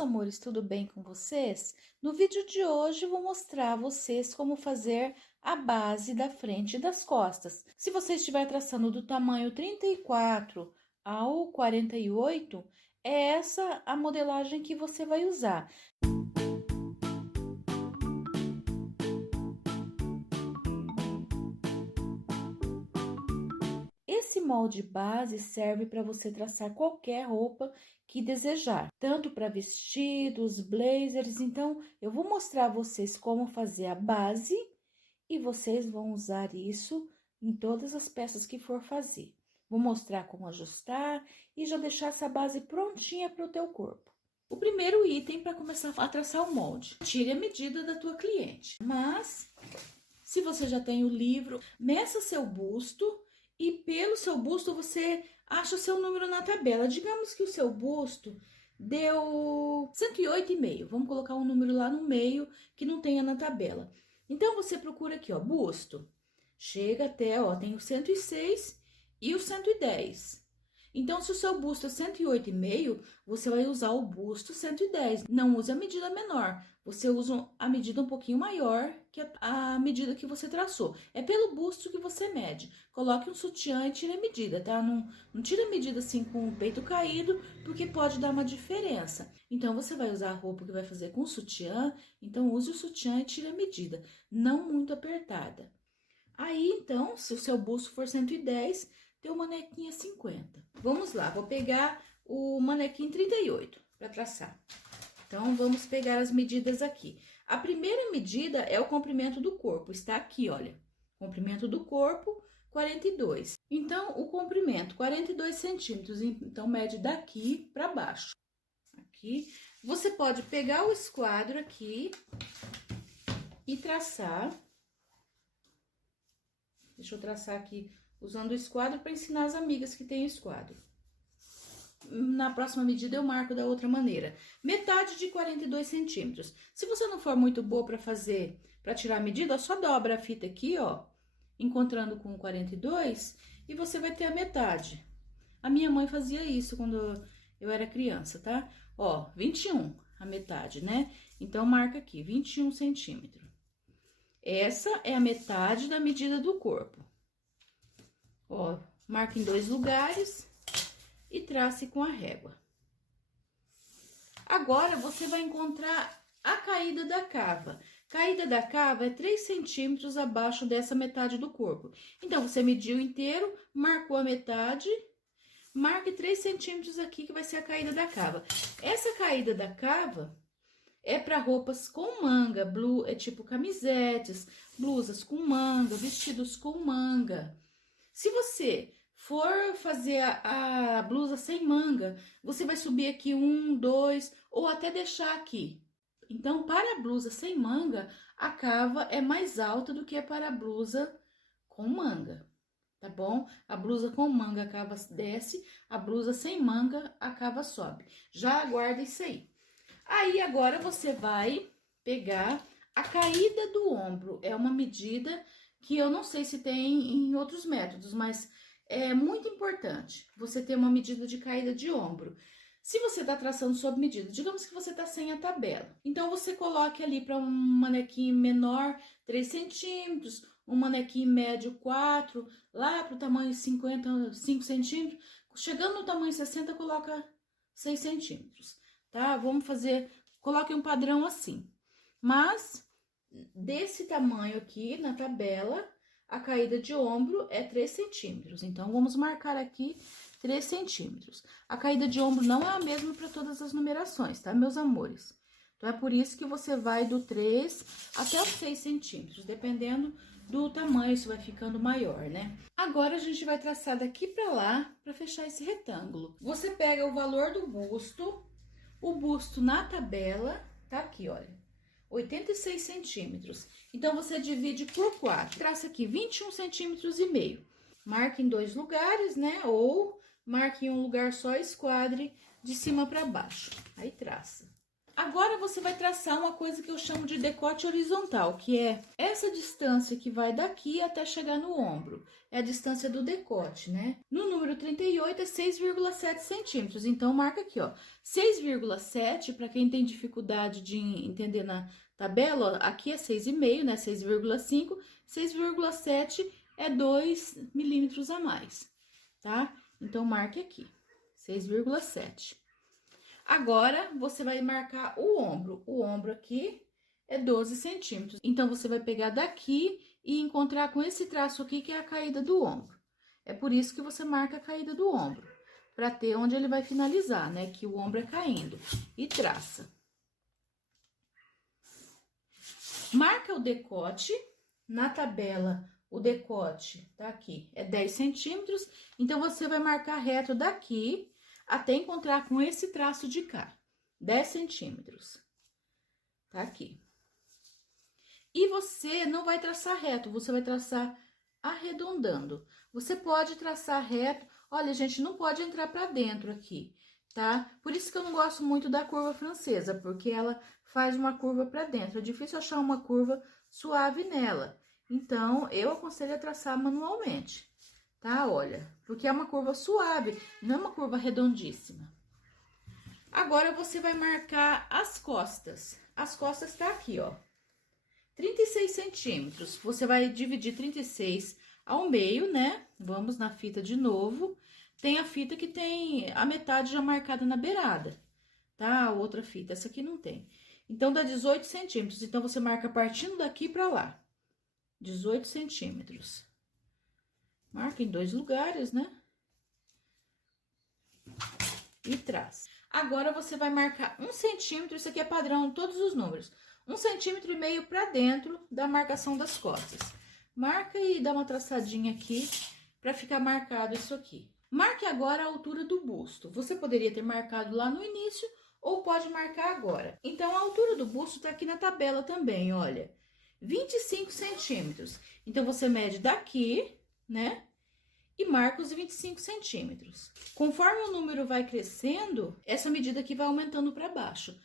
Meus amores, tudo bem com vocês? No vídeo de hoje vou mostrar a vocês como fazer a base da frente e das costas. Se você estiver traçando do tamanho 34 ao 48, é essa a modelagem que você vai usar. Esse molde base serve para você traçar qualquer roupa que desejar, tanto para vestidos, blazers. Então, eu vou mostrar a vocês como fazer a base e vocês vão usar isso em todas as peças que for fazer. Vou mostrar como ajustar e já deixar essa base prontinha para o teu corpo. O primeiro item para começar a traçar o molde: tire a medida da tua cliente. Mas, se você já tem o livro, meça seu busto. E pelo seu busto, você acha o seu número na tabela. Digamos que o seu busto deu 108,5. Vamos colocar um número lá no meio que não tenha na tabela. Então, você procura aqui, ó, busto. Chega até, ó, tem o 106 e o 110. Então, se o seu busto é 108,5, você vai usar o busto 110. Não use a medida menor. Você usa a medida um pouquinho maior que a medida que você traçou. É pelo busto que você mede. Coloque um sutiã e tire a medida, tá? Não tire a medida assim com o peito caído, porque pode dar uma diferença. Então, você vai usar a roupa que vai fazer com o sutiã, então use o sutiã e tire a medida. Não muito apertada. Aí, então, se o seu busto for 110, tem o manequim 50. Vamos lá, vou pegar o manequim 38 para traçar. Então, vamos pegar as medidas aqui. A primeira medida é o comprimento do corpo, está aqui, olha. Comprimento do corpo, 42. Então, o comprimento, 42 centímetros, então mede daqui para baixo. Aqui, você pode pegar o esquadro aqui e traçar. Deixa eu traçar aqui usando o esquadro para ensinar as amigas que tem esquadro. Na próxima medida eu marco da outra maneira. Metade de 42 centímetros. Se você não for muito boa para fazer, para tirar a medida, só dobra a fita aqui, ó, encontrando com 42 e você vai ter a metade. A minha mãe fazia isso quando eu era criança, tá? Ó, 21 a metade, né? Então, marca aqui, 21 centímetros. Essa é a metade da medida do corpo. Ó, marca em 2 lugares e trace com a régua. Agora, você vai encontrar a caída da cava. Caída da cava é 3 centímetros abaixo dessa metade do corpo. Então, você mediu inteiro, marcou a metade, marque 3 centímetros aqui, que vai ser a caída da cava. Essa caída da cava é para roupas com manga, é tipo camisetes, blusas com manga, vestidos com manga. Se você for fazer a blusa sem manga, você vai subir aqui 1, 2 ou até deixar aqui. Então, para a blusa sem manga, a cava é mais alta do que para a blusa com manga, tá bom? A blusa com manga, a cava desce, a blusa sem manga, a cava sobe. Já aguarda isso aí. Aí, agora, você vai pegar a caída do ombro. É uma medida que eu não sei se tem em outros métodos, mas é muito importante você ter uma medida de caída de ombro. Se você tá traçando sob medida, digamos que você tá sem a tabela. Então, você coloque ali para um manequim menor 3 centímetros, um manequim médio 4, lá pro tamanho 50, 5 centímetros. Chegando no tamanho 60, coloca 6 centímetros. Tá? Vamos fazer, coloque um padrão assim. Mas, desse tamanho aqui, na tabela, a caída de ombro é 3 centímetros. Então, vamos marcar aqui 3 centímetros. A caída de ombro não é a mesma para todas as numerações, tá, meus amores? Então, é por isso que você vai do 3 até os 6 centímetros, dependendo do tamanho, isso vai ficando maior, né? Agora, a gente vai traçar daqui para lá, para fechar esse retângulo. Você pega o valor do busto. O busto na tabela tá aqui, olha, 86 centímetros. Então, você divide por 4. Traça aqui 21 centímetros e meio. Marque em 2 lugares, né? Ou marque em um lugar só, esquadre de cima para baixo. Aí, traça. Agora você vai traçar uma coisa que eu chamo de decote horizontal, que é essa distância que vai daqui até chegar no ombro. É a distância do decote, né? No número 38 é 6,7 centímetros. Então, marca aqui, ó. 6,7, para quem tem dificuldade de entender na tabela, ó, aqui é 6,5, né? 6,5. 6,7 é 2 milímetros a mais, tá? Então, marque aqui, 6,7. Agora, você vai marcar o ombro. O ombro aqui é 12 centímetros. Então, você vai pegar daqui e encontrar com esse traço aqui, que é a caída do ombro. É por isso que você marca a caída do ombro, para ter onde ele vai finalizar, né? Que o ombro é caindo. E traça. Marca o decote. Na tabela, o decote tá aqui, é 10 centímetros. Então, você vai marcar reto daqui até encontrar com esse traço de cá, 10 centímetros. Tá aqui. E você não vai traçar reto, você vai traçar arredondando. Você pode traçar reto. Olha, gente, não pode entrar pra dentro aqui, tá? Por isso que eu não gosto muito da curva francesa, porque ela faz uma curva pra dentro. É difícil achar uma curva suave nela. Então, eu aconselho a traçar manualmente, tá? Olha, porque é uma curva suave, não é uma curva redondíssima. Agora, você vai marcar as costas. As costas tá aqui, ó. 36 centímetros. Você vai dividir 36 ao meio, né? Vamos na fita de novo. Tem a fita que tem a metade já marcada na beirada, tá? A outra fita, essa aqui não tem. Então, dá 18 centímetros. Então, você marca partindo daqui pra lá. 18 centímetros. Marca em 2 lugares, né? E traz. Agora, você vai marcar 1 centímetro, isso aqui é padrão em todos os números. 1,5 centímetros para dentro da marcação das costas. Marca e dá uma traçadinha aqui para ficar marcado isso aqui. Marque agora a altura do busto. Você poderia ter marcado lá no início ou pode marcar agora. Então, a altura do busto tá aqui na tabela também, olha. 25 centímetros. Então, você mede daqui, né? E marca os 25 centímetros. Conforme o número vai crescendo, essa medida aqui vai aumentando para baixo.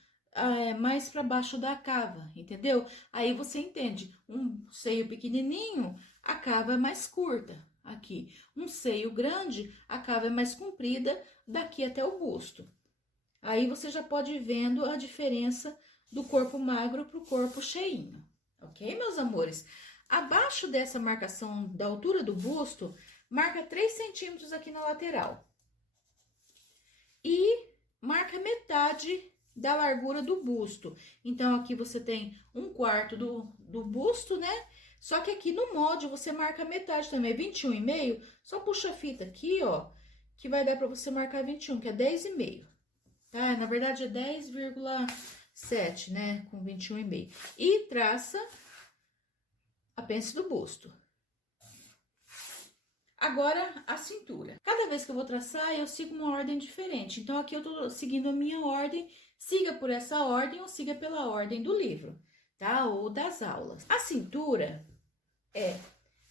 Mais para baixo da cava, entendeu? Aí você entende, um seio pequenininho, a cava é mais curta aqui. Um seio grande, a cava é mais comprida daqui até o busto. Aí você já pode ir vendo a diferença do corpo magro para o corpo cheinho, ok, meus amores? Abaixo dessa marcação da altura do busto, marca 3 centímetros aqui na lateral. E marca metade da largura do busto. Então, aqui você tem 1/4 do busto, né? Só que aqui no molde você marca metade também, 21,5. Só puxa a fita aqui, ó, que vai dar pra você marcar 21, que é 10,5. Tá? Na verdade, é 10,7, né? Com 21,5. E traça a pence do busto. Agora, a cintura. Cada vez que eu vou traçar, eu sigo uma ordem diferente. Então, aqui eu tô seguindo a minha ordem. Siga por essa ordem ou siga pela ordem do livro, tá? Ou das aulas. A cintura é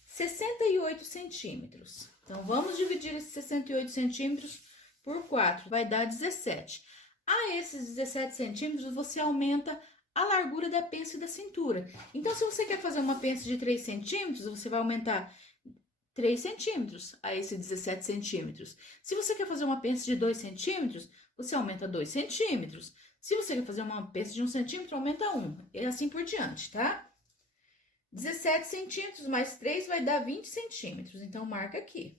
68 centímetros. Então, vamos dividir esses 68 centímetros por 4. Vai dar 17. A esses 17 centímetros, você aumenta a largura da pence da cintura. Então, se você quer fazer uma pence de 3 centímetros, você vai aumentar 3 centímetros a esse 17 centímetros. Se você quer fazer uma pence de 2 centímetros, você aumenta 2 centímetros. Se você quer fazer uma pence de 1 centímetro, aumenta 1. E assim por diante, tá? 17 centímetros mais 3 vai dar 20 centímetros. Então, marca aqui.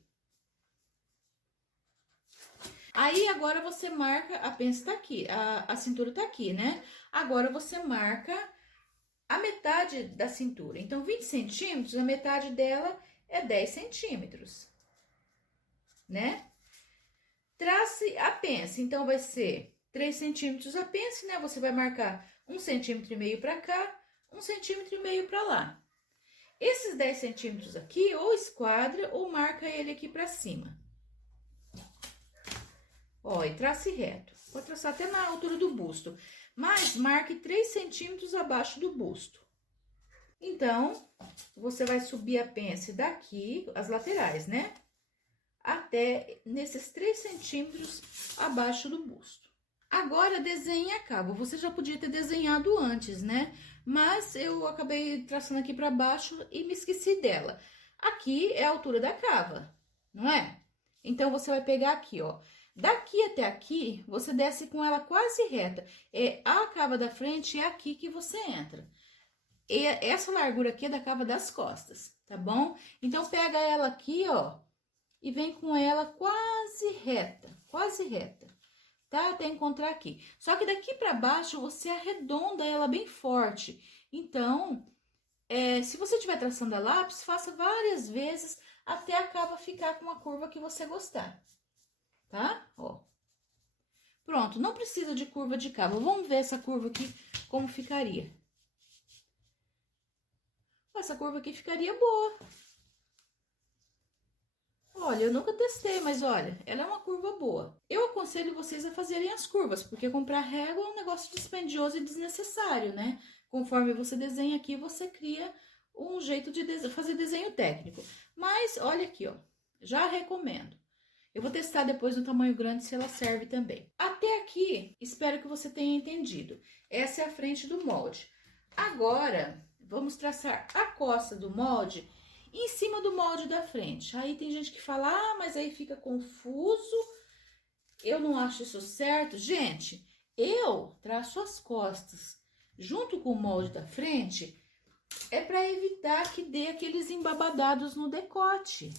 Aí, agora você marca, a pence tá aqui, a cintura tá aqui, né? Agora, você marca a metade da cintura. Então, 20 centímetros, a metade dela é 10 centímetros, né? Trace a pence, então, vai ser 3 centímetros a pence, né? Você vai marcar 1,5 centímetro pra cá, 1,5 centímetro pra lá. Esses 10 centímetros aqui, ou esquadra, ou marca ele aqui pra cima. Ó, e trace reto. Pode traçar até na altura do busto, mas marque 3 centímetros abaixo do busto. Então, você vai subir a pence daqui, as laterais, né? Até nesses 3 centímetros abaixo do busto. Agora, desenhe a cava. Você já podia ter desenhado antes, né? Mas eu acabei traçando aqui pra baixo e me esqueci dela. Aqui é a altura da cava, não é? Então, você vai pegar aqui, ó. Daqui até aqui, você desce com ela quase reta. É a cava da frente, é aqui que você entra. E essa largura aqui é da cava das costas, tá bom? Então, pega ela aqui, ó, e vem com ela quase reta, tá? Até encontrar aqui. Só que daqui pra baixo, você arredonda ela bem forte. Então, se você estiver traçando a lápis, faça várias vezes até a cava ficar com a curva que você gostar, tá? Ó. Pronto, não precisa de curva de cava. Vamos ver essa curva aqui, como ficaria. Essa curva aqui ficaria boa. Olha, eu nunca testei, mas olha, ela é uma curva boa. Eu aconselho vocês a fazerem as curvas, porque comprar régua é um negócio dispendioso e desnecessário, né? Conforme você desenha aqui, você cria um jeito de fazer desenho técnico. Mas, olha aqui, ó, já recomendo. Eu vou testar depois no tamanho grande se ela serve também. Até aqui, espero que você tenha entendido. Essa é a frente do molde. Agora, vamos traçar a costa do molde em cima do molde da frente. Aí tem gente que fala, ah, mas aí fica confuso. Eu não acho isso certo. Gente, eu traço as costas junto com o molde da frente, é para evitar que dê aqueles embabadados no decote.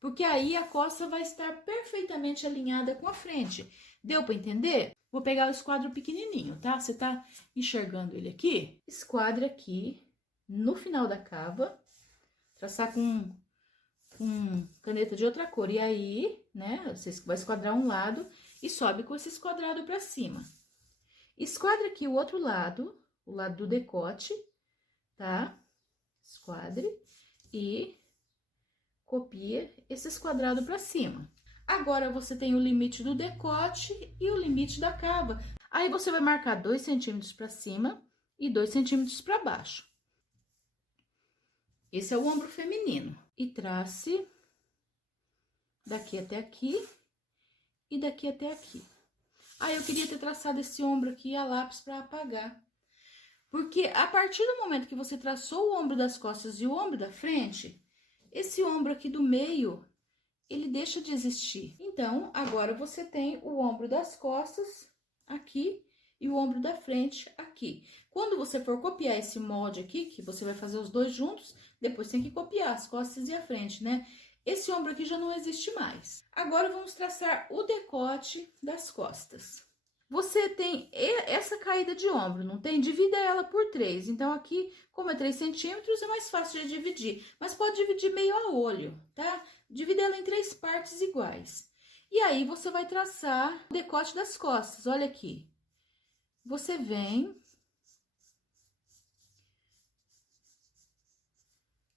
Porque aí a costa vai estar perfeitamente alinhada com a frente. Deu para entender? Vou pegar o esquadro pequenininho, tá? Você tá enxergando ele aqui? Esquadre aqui no final da cava. Traçar com caneta de outra cor. E aí, né, você vai esquadrar um lado e sobe com esse esquadrado pra cima. Esquadre aqui o outro lado, o lado do decote, tá? Esquadre e copia esse esquadrado pra cima. Agora, você tem o limite do decote e o limite da cava. Aí, você vai marcar 2 centímetros pra cima e 2 centímetros pra baixo. Esse é o ombro feminino. E trace daqui até aqui e daqui até aqui. Ah, eu queria ter traçado esse ombro aqui a lápis para apagar. Porque a partir do momento que você traçou o ombro das costas e o ombro da frente, esse ombro aqui do meio, ele deixa de existir. Então, agora você tem o ombro das costas aqui e o ombro da frente aqui. Quando você for copiar esse molde aqui, que você vai fazer os dois juntos, depois tem que copiar as costas e a frente, né? Esse ombro aqui já não existe mais. Agora, vamos traçar o decote das costas. Você tem essa caída de ombro, não tem? Divida ela por 3. Então, aqui, como é 3 centímetros, é mais fácil de dividir. Mas pode dividir meio a olho, tá? Divida ela em 3 partes iguais. E aí, você vai traçar o decote das costas. Olha aqui. Você vem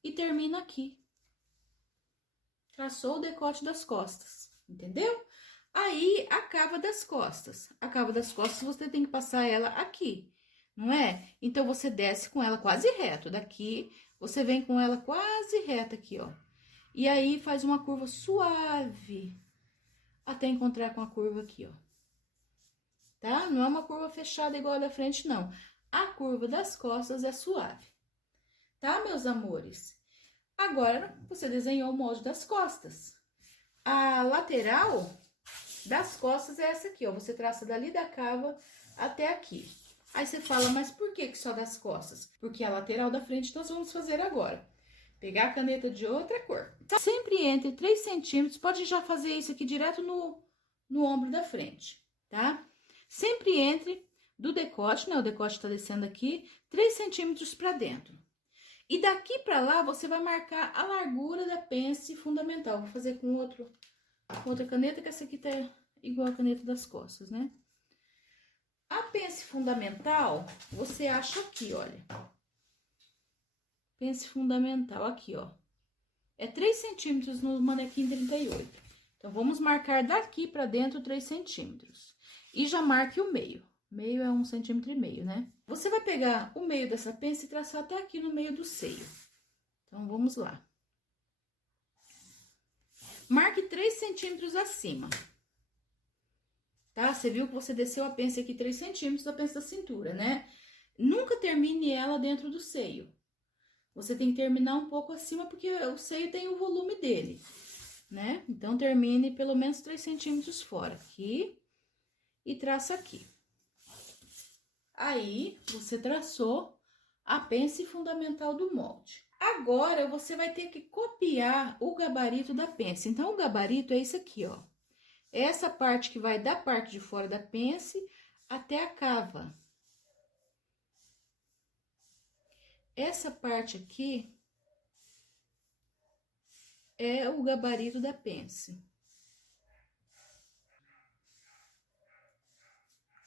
e termina aqui. Traçou o decote das costas, entendeu? Aí, a cava das costas. A cava das costas, você tem que passar ela aqui, não é? Então, você desce com ela quase reto. Daqui, você vem com ela quase reta aqui, ó. E aí, faz uma curva suave, até encontrar com a curva aqui, ó. Tá? Não é uma curva fechada igual a da frente, não. A curva das costas é suave. Tá, meus amores? Agora, você desenhou o molde das costas. A lateral das costas é essa aqui, ó. Você traça dali da cava até aqui. Aí, você fala, mas por que só das costas? Porque a lateral da frente nós vamos fazer agora. Pegar a caneta de outra cor. Então, sempre entre 3 centímetros, pode já fazer isso aqui direto no ombro da frente, tá? Sempre entre do decote, né? O decote tá descendo aqui, 3 centímetros pra dentro. E daqui pra lá, você vai marcar a largura da pence fundamental. Vou fazer com outra caneta, que essa aqui tá igual a caneta das costas, né? A pence fundamental, você acha aqui, olha. Pence fundamental, aqui, ó. É 3 centímetros no manequim 38. Então, vamos marcar daqui pra dentro 3 centímetros. E já marque o meio. Meio é 1,5 centímetros, né? Você vai pegar o meio dessa pence e traçar até aqui no meio do seio. Então, vamos lá. Marque 3 centímetros acima. tá? Você viu que você desceu a pence aqui 3 centímetros da pence da cintura, né? Nunca termine ela dentro do seio. Você tem que terminar um pouco acima, porque o seio tem o volume dele, né? Então, termine pelo menos 3 centímetros fora aqui e traça aqui. Aí, você traçou a pence fundamental do molde. Agora, você vai ter que copiar o gabarito da pence. Então, o gabarito é isso aqui, ó. Essa parte que vai da parte de fora da pence até a cava. Essa parte aqui é o gabarito da pence.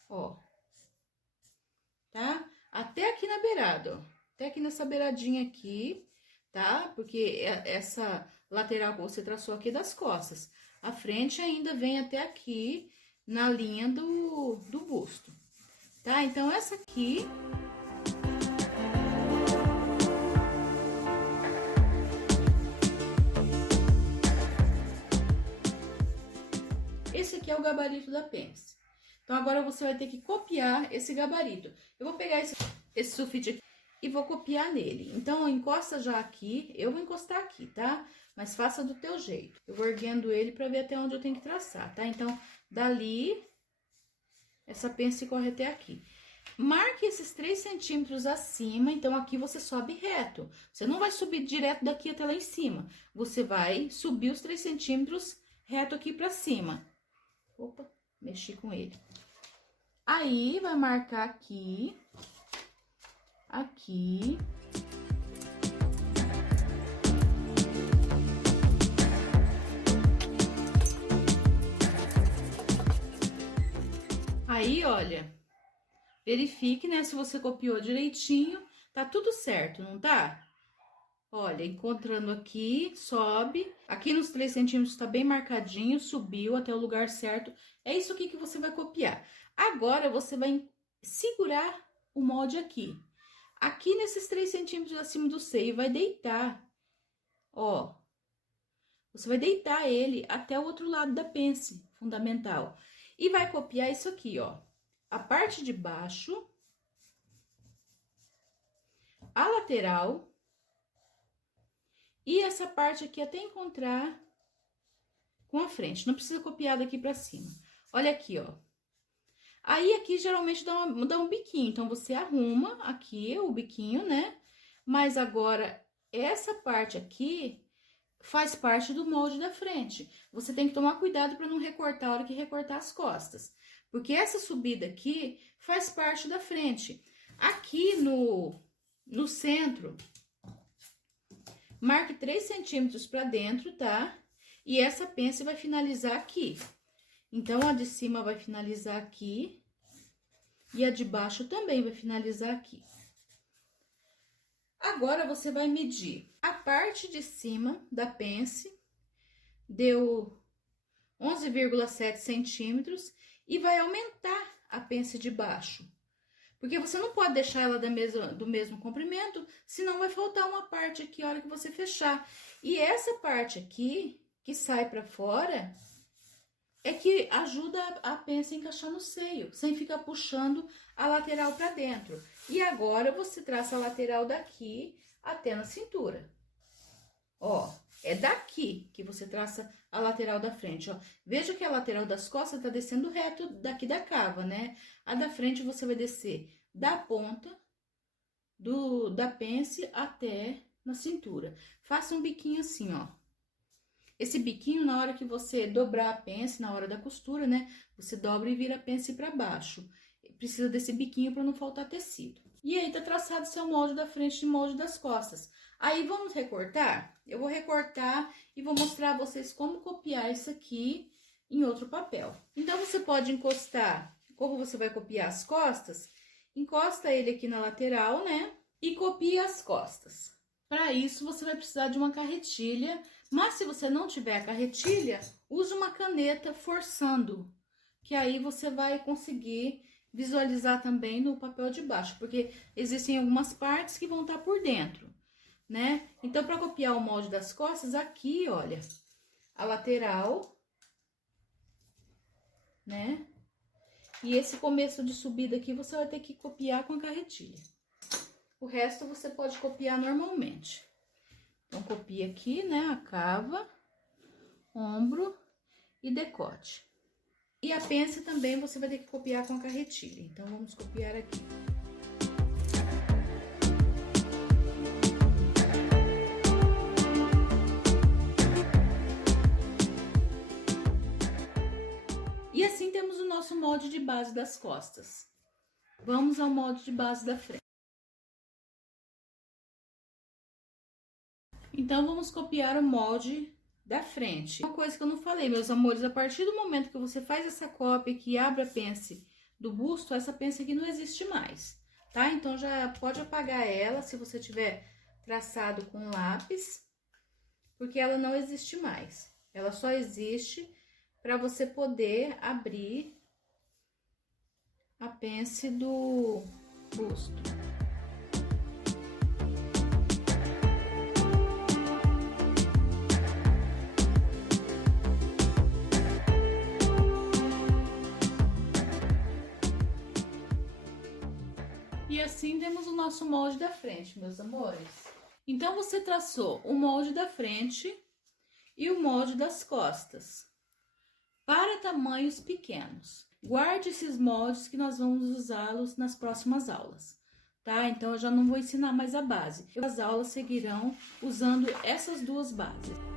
Ó. Tá? Até aqui na beirada, ó. Até aqui nessa beiradinha aqui, tá? Porque essa lateral que você traçou aqui é das costas. A frente ainda vem até aqui na linha do busto, tá? Então, essa aqui... Esse aqui é o gabarito da pence. Então, agora você vai ter que copiar esse gabarito. Eu vou pegar esse sulfite aqui e vou copiar nele. Então, encosta já aqui. Eu vou encostar aqui, tá? Mas faça do teu jeito. Eu vou erguendo ele pra ver até onde eu tenho que traçar, tá? Então, dali, essa pence corre até aqui. Marque esses 3 centímetros acima, então aqui você sobe reto. Você não vai subir direto daqui até lá em cima. Você vai subir os 3 centímetros reto aqui pra cima. Opa, mexi com ele. Aí, vai marcar aqui, aqui. Aí, olha, verifique, né, se você copiou direitinho, tá tudo certo, não tá? Olha, encontrando aqui, sobe. Aqui nos 3 centímetros tá bem marcadinho, subiu até o lugar certo. É isso aqui que você vai copiar. Agora, você vai segurar o molde aqui. Aqui nesses 3 centímetros acima do seio, vai deitar, ó. Você vai deitar ele até o outro lado da pence fundamental. E vai copiar isso aqui, ó. A parte de baixo, a lateral... E essa parte aqui até encontrar com a frente. Não precisa copiar daqui pra cima. Olha aqui, ó. Aí, aqui, geralmente, dá um biquinho. Então, você arruma aqui o biquinho, né? Mas agora, essa parte aqui faz parte do molde da frente. Você tem que tomar cuidado pra não recortar a hora que recortar as costas. Porque essa subida aqui faz parte da frente. Aqui no centro... Marque 3 centímetros pra dentro, tá? E essa pence vai finalizar aqui. Então, a de cima vai finalizar aqui. E a de baixo também vai finalizar aqui. Agora, você vai medir a parte de cima da pence. Deu 11,7 centímetros. E vai aumentar a pence de baixo. Porque você não pode deixar ela do mesmo comprimento, senão vai faltar uma parte aqui a hora que você fechar. E essa parte aqui, que sai pra fora, é que ajuda a pence a encaixar no seio, sem ficar puxando a lateral pra dentro. E agora, você traça a lateral daqui até na cintura. Ó, é daqui que você traça a lateral da frente, ó. Veja que a lateral das costas tá descendo reto daqui da cava, né? A da frente você vai descer da ponta da pence até na cintura. Faça um biquinho assim, ó. Esse biquinho, na hora que você dobrar a pence, na hora da costura, né? Você dobra e vira a pence pra baixo. Precisa desse biquinho pra não faltar tecido. E aí, tá traçado seu molde da frente e molde das costas. Aí, vamos recortar? Eu vou recortar e vou mostrar a vocês como copiar isso aqui em outro papel. Então, você pode encostar, como você vai copiar as costas, encosta ele aqui na lateral, né? E copia as costas. Para isso, você vai precisar de uma carretilha, mas se você não tiver a carretilha, use uma caneta forçando, que aí você vai conseguir visualizar também no papel de baixo, porque existem algumas partes que vão estar por dentro, né? Então, para copiar o molde das costas, aqui, olha, a lateral, né? E esse começo de subida aqui você vai ter que copiar com a carretilha. O resto você pode copiar normalmente. Então, copia aqui, né, a cava, ombro e decote. E a pence também você vai ter que copiar com a carretilha. Então, vamos copiar aqui. E assim temos o nosso molde de base das costas. Vamos ao molde de base da frente. Então, vamos copiar o molde da frente. Uma coisa que eu não falei, meus amores, a partir do momento que você faz essa cópia que abre a pence do busto, essa pence aqui não existe mais, tá? Então, já pode apagar ela se você tiver traçado com lápis, porque ela não existe mais. Ela só existe para você poder abrir a pence do busto. E assim temos o nosso molde da frente, meus amores. Então, você traçou o molde da frente e o molde das costas para tamanhos pequenos. Guarde esses moldes que nós vamos usá-los nas próximas aulas, tá? Então, eu já não vou ensinar mais a base. As aulas seguirão usando essas duas bases.